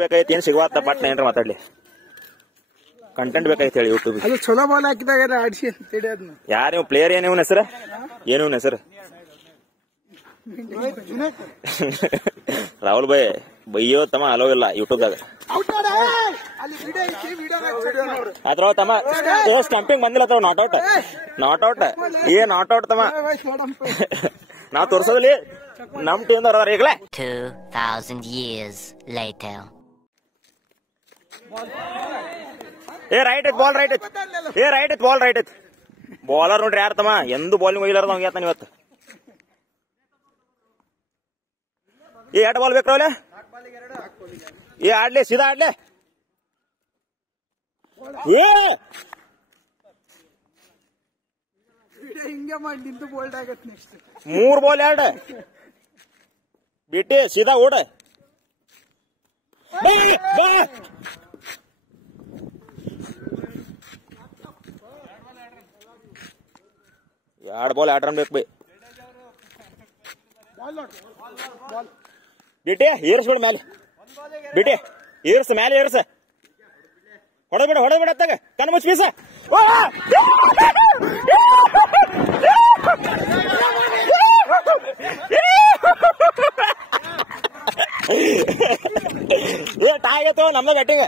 ಬೇಕಾಯ್ತು ಏನ್ ಸಿಗುವತ್ತ ಪಟ್ನ ಏನ್ರ ಮಾತಾಡ್ಲಿ ಕಂಟೆಂಟ್ ಬೇಕಾಯ್ತು ಹೇಳಿ ಯೂಟ್ಯೂಬ್ ಅದು ಚಲೋ ಬಾಲ್ ಹಾಕಿದಾಗ ಆಡಿಸಿ ಯಾರು ಪ್ಲೇಯರ್ ಏನ್ ಇವನ್ ಹೆಸರು ಏನು ಇವನ್ ಹೆಸರು ರಾಹುಲ್ ಭಾಯ್ ಬೈಯೋ ತಮ್ಮ ಅಲೋ ಇಲ್ಲ ಯೂಟ್ಯೂಬ್ದಾಗ ಅದ್ರ ತಮ್ಮ ಸ್ಟಂಪಿಂಗ್ ಬಂದಿಲ್ಲ ತಮ್ಮ ನಾಟ್ ಔಟ್ ಏ ನಾಟ್ ಔಟ್ ತಮ್ಮ ನಾವ್ ತೋರ್ಸೋದ್ಲಿ ನಮ್ ಟೀಮ್ ದವ್ರ ಈಗಲೇ 2000 years later ಏ ರೈಟ್ ಐತ್ ಬಾಲ್ ರೈಟ್ ಐತ್ ಬಾಲ್ ರೈಟ್ ಐತ್ ಬಾಲರ್ ನೋಡ್ರಿ ಯಾರ ತಮ್ಮ ಎಂದು ಬಾಲಿಂಗ್ ಹೋಗಿಲಾರ್ದ ಅವ್ಗೆ ಆತಾನ ಇವತ್ತು ಏ ಎರಡು ಬಾಲ್ ಬೇಕ್ರವಲೆ ಏ ಆಡ್ಲಿ ಸೀದಾ ಆಡ್ಲಿ ಏ ಹಿಂಗೆ ಮಾಡಿ ನಿಂತು ಬೋಲ್ಡ್ ಆಗತ್ತೆ ನೆಕ್ಸ್ಟ್ 3 ಬಾಲ್ 2 ಬಿಟ್ಟಿ ಸೀದಾ ಓಡ ಎರಡು ಬಾಲ್ 2 ರನ್ ಬೇಕು ಬೈ ಬಿಟ್ಟಿ ಏರ್ಸ್ಬಿಡ ಮ್ಯಾಲೆ ಬಿಟ್ಟಿ ಏರ್ಸ ಮ್ಯಾಲೆ ಏರ್ಸ ಹೊಡೆದ್ಬಿಡ ಅತ್ತಾಗ ಕಣ್ಣು ಮುಚ್ಚ ಪೀಸ ಏ ಟಾಯ್ ನಮ್ದ ಬ್ಯಾಟಿಂಗ್